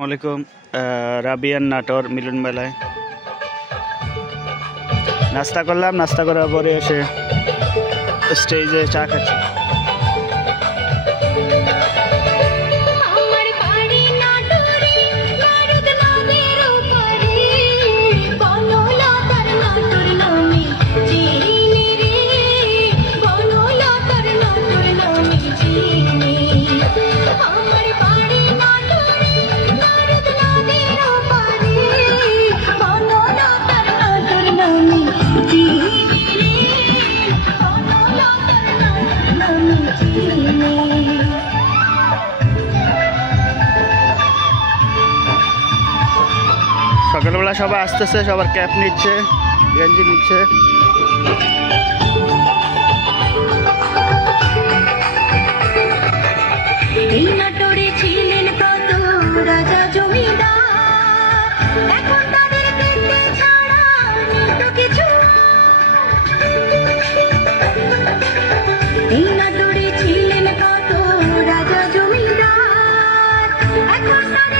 আসসালামাইকুম। রাবিয়ান নাটোর মিলন মেলায় নাস্তা করলাম, নাস্তা করার পরে এসে স্টেজে চা খাচ্ছি। সকালবেলা সবাই আসতেছে, সবার ক্যাপ নিচ্ছে, গেঞ্জি নিচ্ছে। এই নাটোরে ছিলেন কত রাজা জমিদার, এখন তাদের পেটে ছাড়া নেই তো কিছু। এই নাটোরে ছিলেন কত রাজা জমিদার, এখন তাদের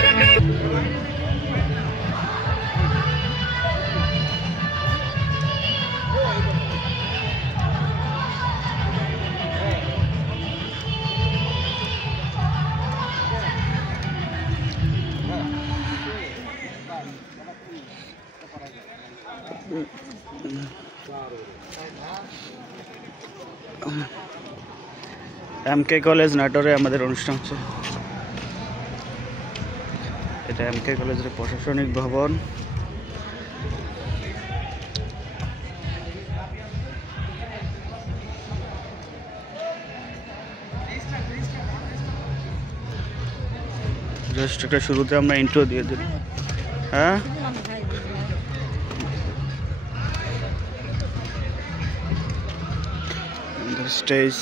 এমকে কলেজ নাটোরে আমাদের অনুষ্ঠান হচ্ছে। এটা এমকে কলেজের প্রশাসনিক ভবন। জাস্ট একটা শুরুতে আমরা ইন্ট্রো দিয়ে দিই। হ্যাঁ, স্টেজ